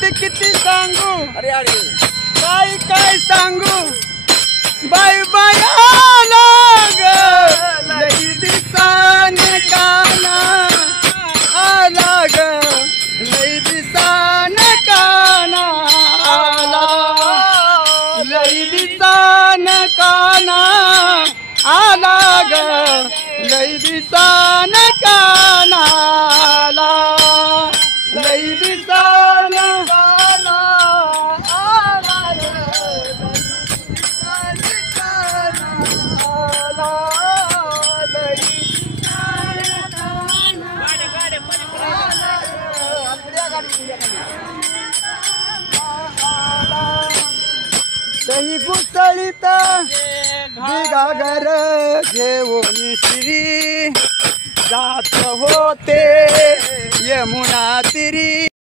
किती किती सांगू अरे अरे काय काय सांगू बाय बाय आला ग लई दिसान काना आला ग लई दिसान काना आला लई दिसान काना आला ग लई दिसान काना आला लई दिसान काना आला ग दही गुसळीत घागर घेऊन श्री जात होते यमुना तिरी